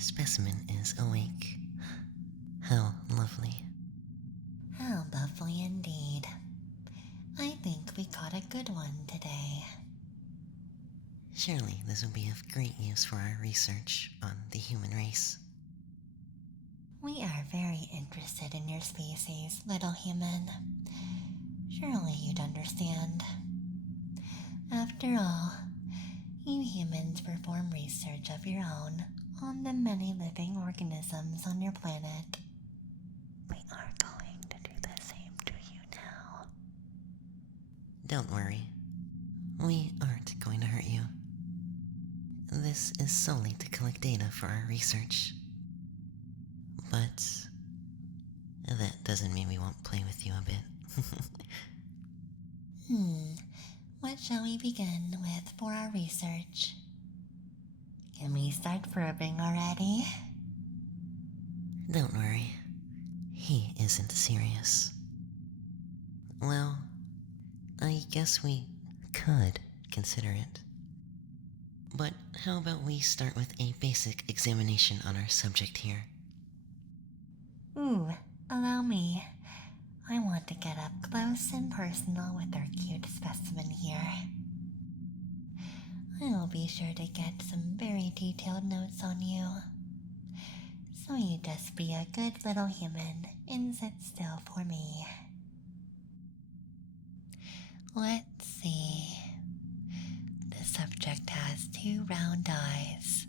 specimen is awake. How lovely. How lovely indeed. I think we caught a good one today. Surely this will be of great use for our research on the human race. We are very interested in your species, little human. Surely you'd understand. After all, you humans perform research of your own on the many living organisms on your planet. We are going to do the same to you now. Don't worry. We aren't going to hurt you. This is solely to collect data for our research. But that doesn't mean we won't play with you a bit. What shall we begin with for our research? Can we start probing already? Don't worry. He isn't serious. Well, I guess we could consider it. But how about we start with a basic examination on our subject here? Ooh, allow me. I want to get up close and personal with our cute specimen here. I'll be sure to get some very detailed notes on you. So you just be a good little human and sit still for me. Let's see. The subject has 2 round eyes.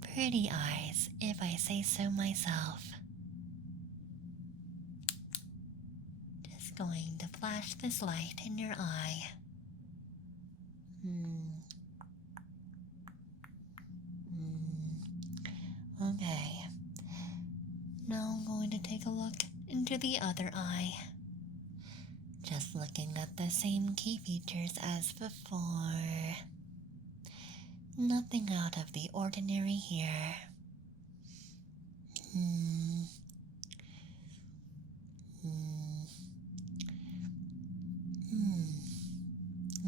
Pretty eyes, if I say so myself. Just going to flash this light in your eye. Okay. Now I'm going to take a look into the other eye. Just looking at the same key features as before. Nothing out of the ordinary here.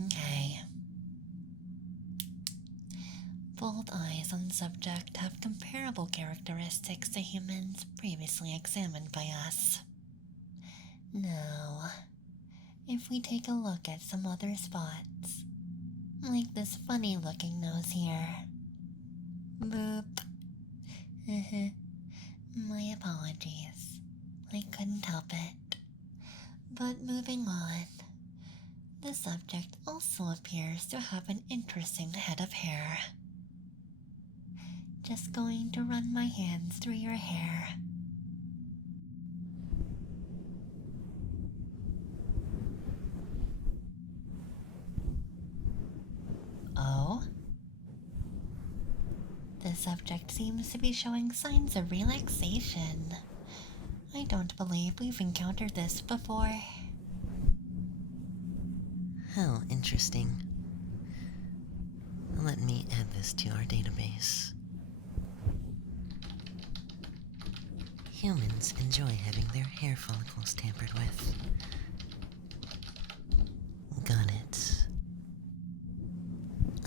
Okay. Both eyes on subject have comparable characteristics to humans previously examined by us. Now, if we take a look at some other spots, like this funny looking nose here. Boop. My apologies. I couldn't help it. But moving on, the subject also appears to have an interesting head of hair. Just going to run my hands through your hair. Oh? The subject seems to be showing signs of relaxation. I don't believe we've encountered this before. How interesting. Let me add this to our database. Humans enjoy having their hair follicles tampered with. Got it.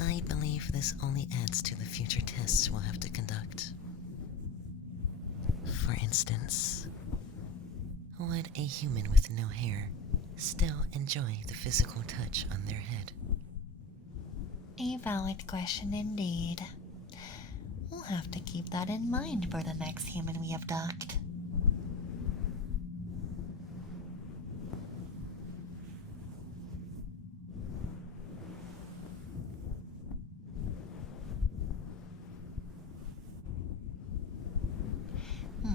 I believe this only adds to the future tests we'll have to conduct. For instance, would a human with no hair still enjoy the physical touch on their head? A valid question indeed. We'll have to keep that in mind for the next human we abduct.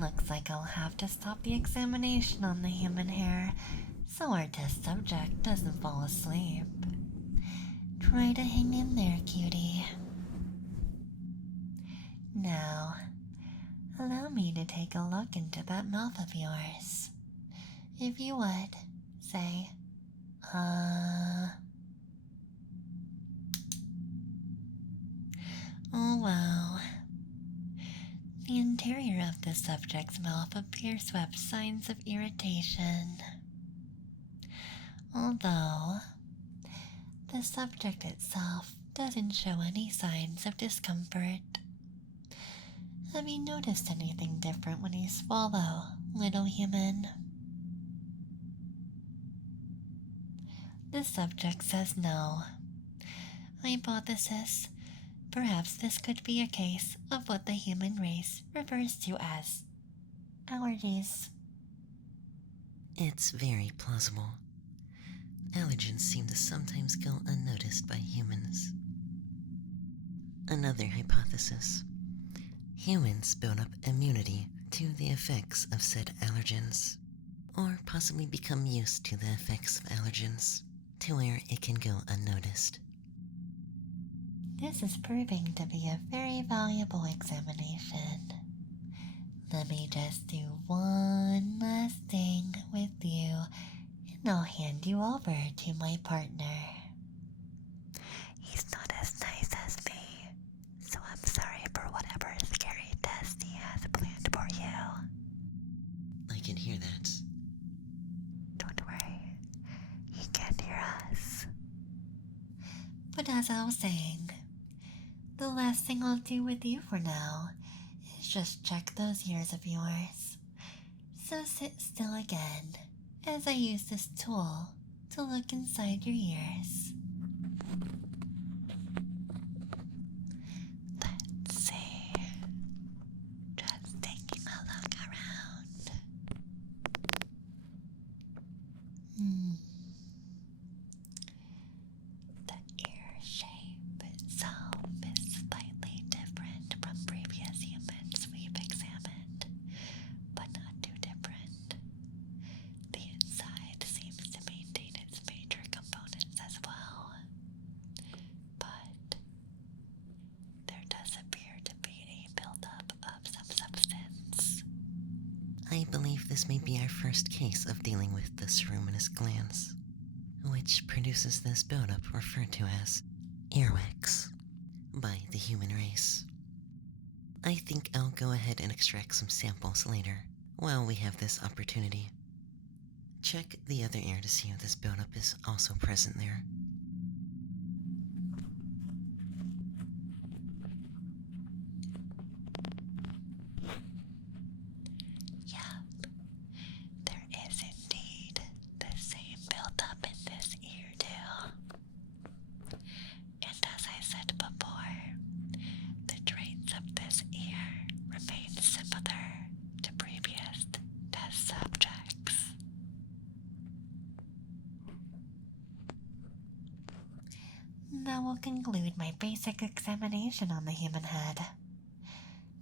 Looks like I'll have to stop the examination on the human hair so our test subject doesn't fall asleep. Try to hang in there, cutie. Now, allow me to take a look into that mouth of yours. If you would, say, Oh wow. The interior of the subject's mouth appears to have signs of irritation. Although, the subject itself doesn't show any signs of discomfort. Have you noticed anything different when you swallow, little human? The subject says no. Hypothesis. Perhaps this could be a case of what the human race refers to as allergies. It's very plausible. Allergens seem to sometimes go unnoticed by humans. Another hypothesis. Humans build up immunity to the effects of said allergens, or possibly become used to the effects of allergens, to where it can go unnoticed. This is proving to be a very valuable examination. Let me just do one last thing with you, and I'll hand you over to my partner. He's not as nice as me, so I'm sorry for whatever scary test he has planned for you. I can hear that. Don't worry, he can't hear us. But as I was saying, the last thing I'll do with you for now is just check those ears of yours. So sit still again as I use this tool to look inside your ears. Let's see. Just taking a look around. The ear shape itself is slightly different from previous humans we've examined, but not too different. The inside seems to maintain its major components as well, but there does appear to be a buildup of some substance. I believe this may be our first case of dealing with the ceruminous glands, which produces this buildup referred to as earwax by the human race. I think I'll go ahead and extract some samples later while we have this opportunity. Check the other ear to see if this buildup is also present there. Yep, there is indeed the same buildup in this ear too. And as I said before, the traits of this ear remain similar to previous test subjects. That will conclude my basic examination on the human head.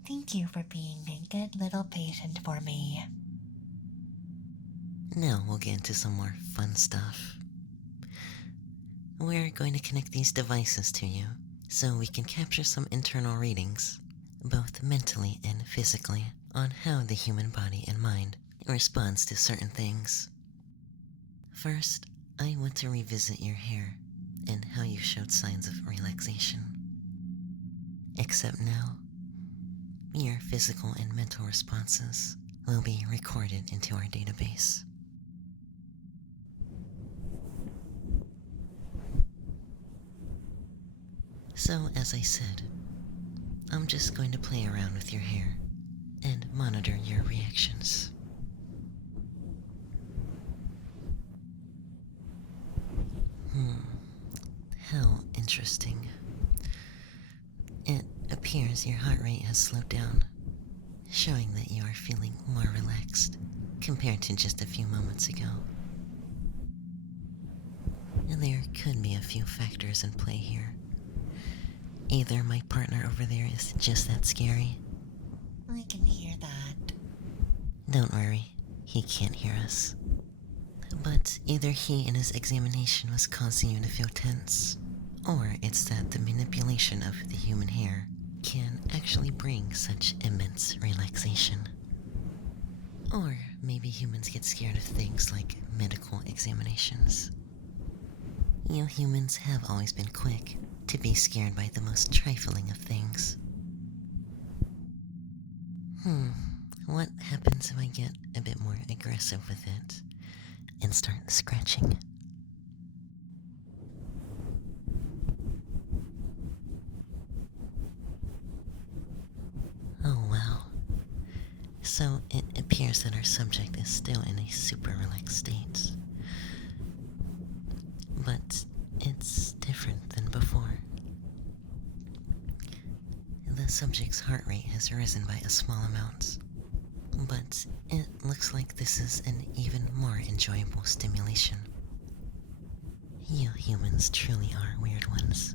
Thank you for being a good little patient for me. Now we'll get into some more fun stuff. We're going to connect these devices to you so we can capture some internal readings, both mentally and physically, on how the human body and mind responds to certain things. First, I want to revisit your hair and how you showed signs of relaxation. Except now, your physical and mental responses will be recorded into our database. So, as I said, I'm just going to play around with your hair and monitor your reactions. How interesting. It appears your heart rate has slowed down, showing that you are feeling more relaxed compared to just a few moments ago. And there could be a few factors in play here. Either my partner over there is just that scary. I can hear that. Don't worry, he can't hear us. But either he in his examination was causing you to feel tense, or it's that the manipulation of the human hair can actually bring such immense relaxation. Or maybe humans get scared of things like medical examinations. You humans have always been quick to be scared by the most trifling of things. What happens if I get a bit more aggressive with it and start scratching? Oh wow, So it appears that our subject is still in a super relaxed state. But it's different than before. The subject's heart rate has risen by a small amount, but it looks like this is an even more enjoyable stimulation. You humans truly are weird ones.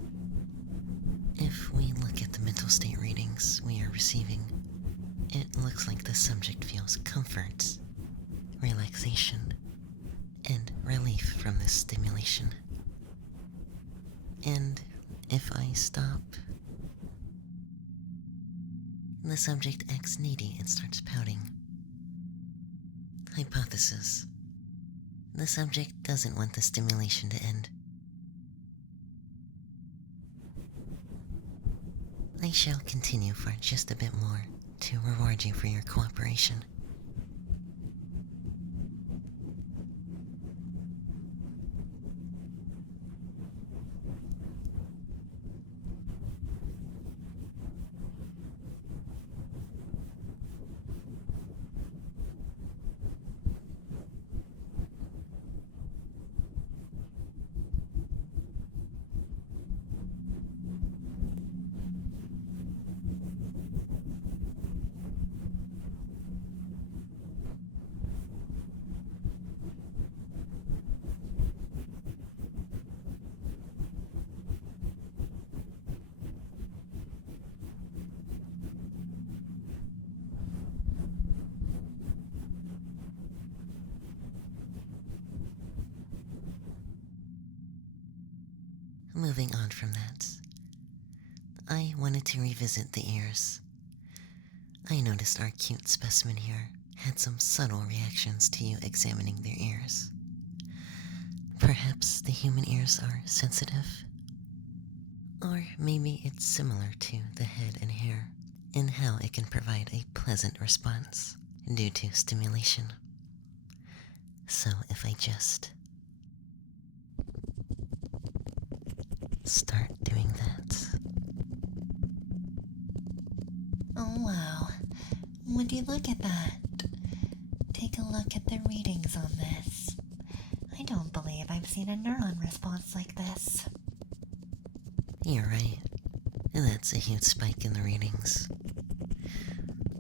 If we look at the mental state readings we are receiving, it looks like the subject feels comfort, relaxation, and relief from this stimulation. And if I stop, the subject acts needy and starts pouting. Hypothesis. The subject doesn't want the stimulation to end. I shall continue for just a bit more to reward you for your cooperation. Moving on from that, I wanted to revisit the ears. I noticed our cute specimen here had some subtle reactions to you examining their ears. Perhaps the human ears are sensitive? Or maybe it's similar to the head and hair in how it can provide a pleasant response due to stimulation. So if I just start doing that. Oh wow, would you look at that? Take a look at the readings on this. I don't believe I've seen a neuron response like this. You're right. That's a huge spike in the readings.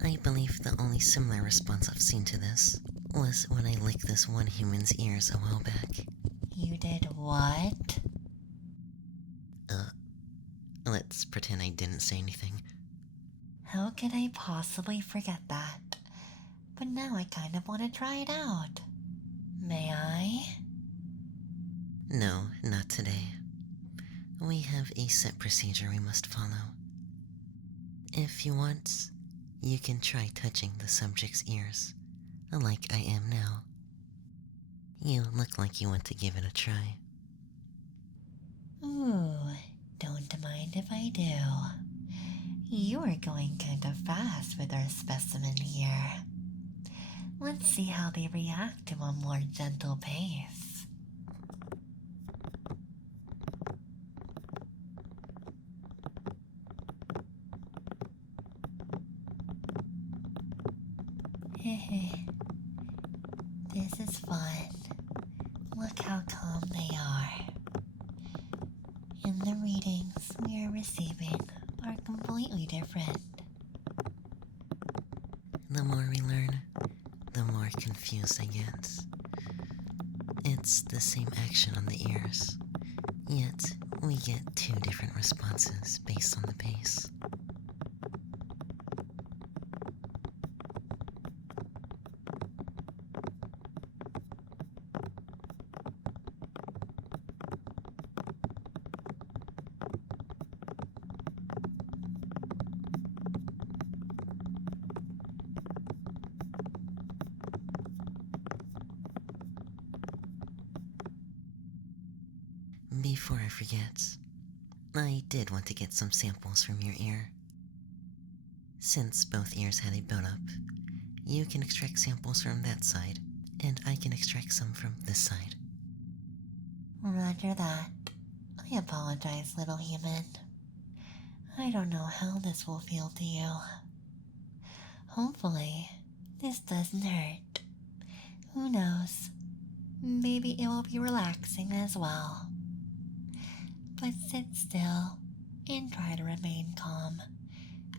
I believe the only similar response I've seen to this was when I licked this one human's ears a while back. You did what? Let's pretend I didn't say anything. How could I possibly forget that? But now I kind of want to try it out. May I? No, not today. We have a set procedure we must follow. If you want, you can try touching the subject's ears, like I am now. You look like you want to give it a try. Ooh, don't mind if I do. You are going kind of fast with our specimen here. Let's see how they react to a more gentle pace. Hehe. This is fun. Look how calm they are. And the readings we are receiving are completely different. The more we learn, the more confused I get. It's the same action on the ears, yet we get two different responses based on the pace. Before I forget, I did want to get some samples from your ear. Since both ears had a buildup, you can extract samples from that side, and I can extract some from this side. Roger that. I apologize, little human. I don't know how this will feel to you. Hopefully, This doesn't hurt. Who knows? Maybe it will be relaxing as well. But sit still and try to remain calm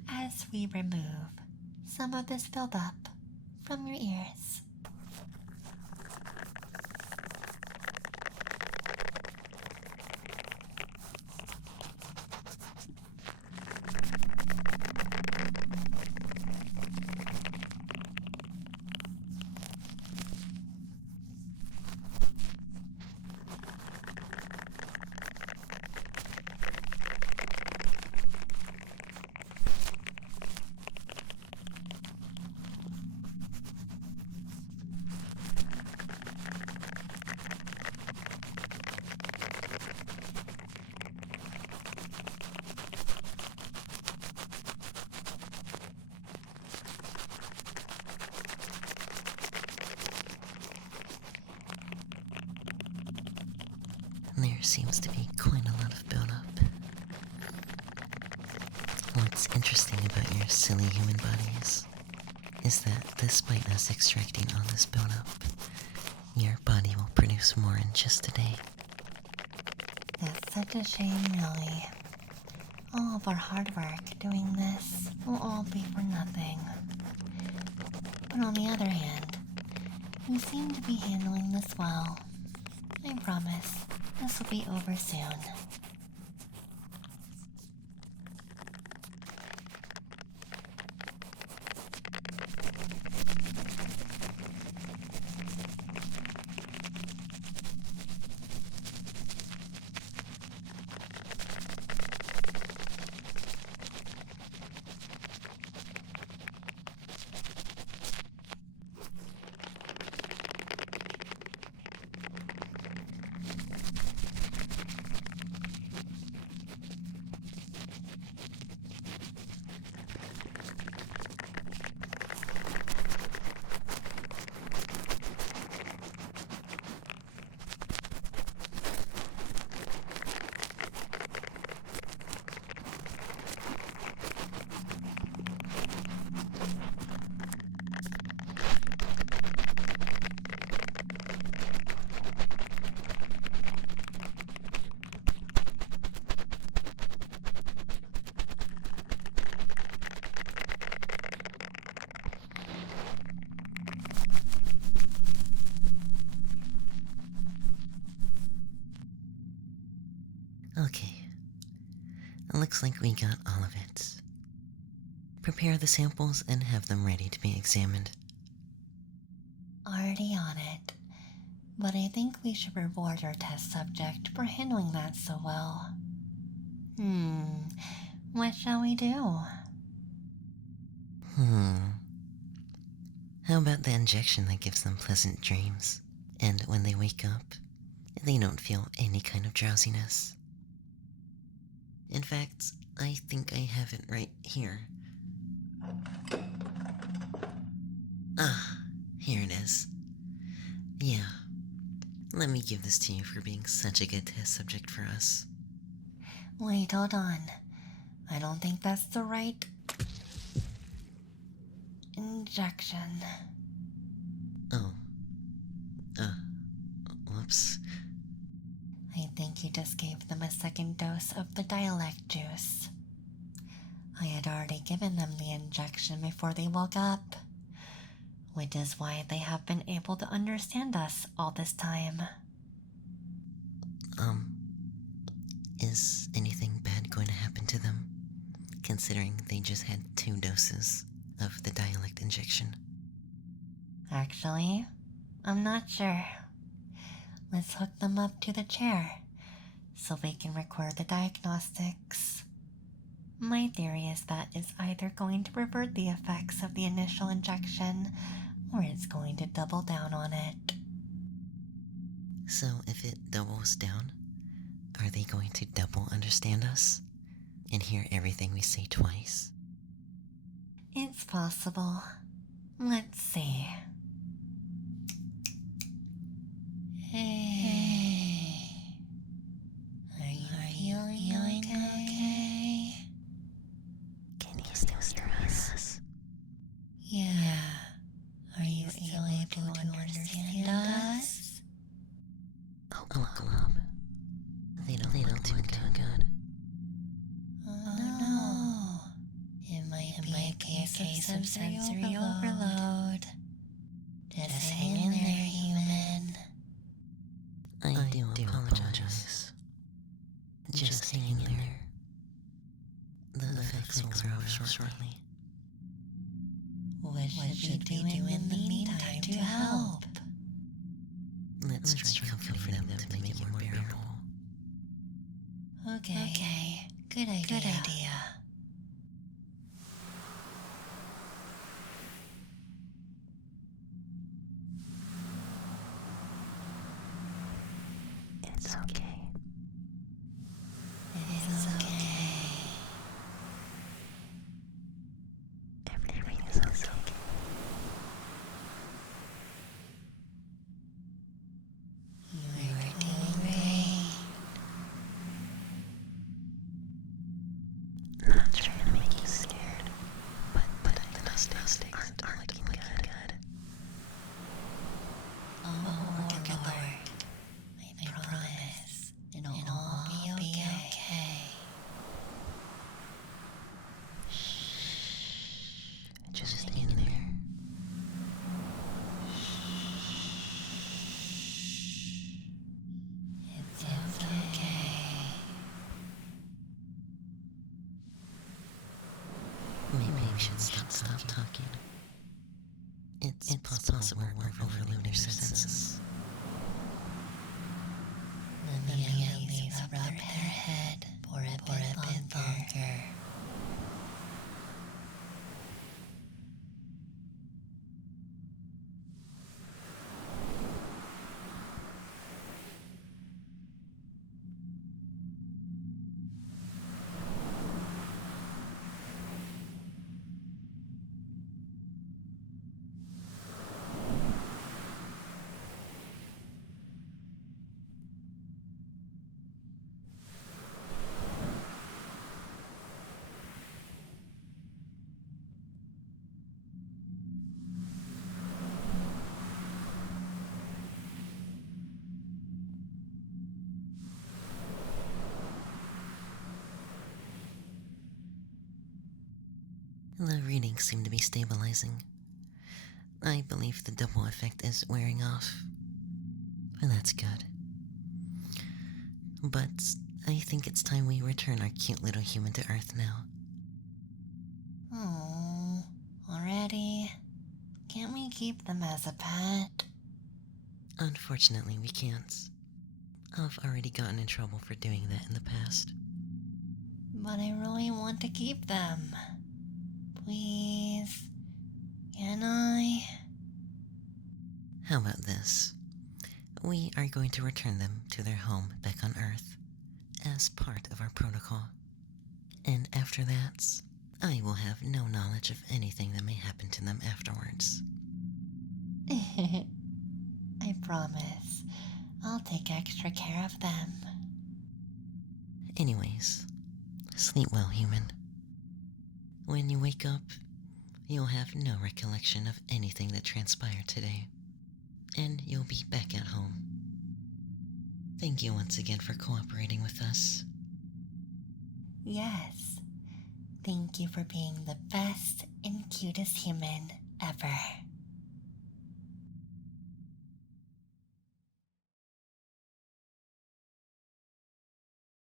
as we remove some of this buildup from your ears. There seems to be quite a lot of buildup. What's interesting about your silly human bodies is that despite us extracting all this buildup, your body will produce more in just a day. That's such a shame, really. All of our hard work doing this will all be for nothing. But on the other hand, you seem to be handling this well. I promise, this will be over soon. Okay. It looks like we got all of it. Prepare the samples and have them ready to be examined. Already on it. But I think we should reward our test subject for handling that so well. What shall we do? How about the injection that gives them pleasant dreams, and when they wake up, they don't feel any kind of drowsiness? In fact, I think I have it right here. Ah, here it is. Yeah. Let me give this to you for being such a good test subject for us. Wait, hold on. I don't think that's the right injection. Oh. Whoops. I think you just gave them a second dose of the dialect juice. I had already given them the injection before they woke up, which is why they have been able to understand us all this time. Is anything bad going to happen to them, considering they just had 2 doses of the dialect injection? Actually, I'm not sure. Let's hook them up to the chair so we can record the diagnostics. My theory is that it's either going to revert the effects of the initial injection or it's going to double down on it. So if it doubles down, are they going to double understand us and hear everything we say twice? It's possible. Let's see. Hey. Are you feeling okay? Can you still hear us? Yeah. doing good. Oh no. It might be a case of sensory overload. Just hang in there, human. I do apologize. Just hang in there. The effects will wear off shortly. What should we do in the meantime to help? Let's try comforting them to make it more bearable. Okay. Good idea. It's okay. It's okay. Everything is okay. You are doing great. Not trying to make you scared, but the diagnostics aren't looking good. Oh, good Lord. I promise it'll all be okay. Just hang in there. It's okay. Maybe we should stop talking. It's possible we're overloading your senses. Let me at least rub their head for a bit longer. The readings seem to be stabilizing. I believe the double effect is wearing off. That's good. But I think it's time we return our cute little human to Earth now. Oh, already? Can't we keep them as a pet? Unfortunately, we can't. I've already gotten in trouble for doing that in the past. But I really want to keep them. Please, can I? How about this? We are going to return them to their home back on Earth as part of our protocol. And after that, I will have no knowledge of anything that may happen to them afterwards. I promise. I'll take extra care of them. Anyways, sleep well, human. When you wake up, you'll have no recollection of anything that transpired today, and you'll be back at home. Thank you once again for cooperating with us. Yes. Thank you for being the best and cutest human ever.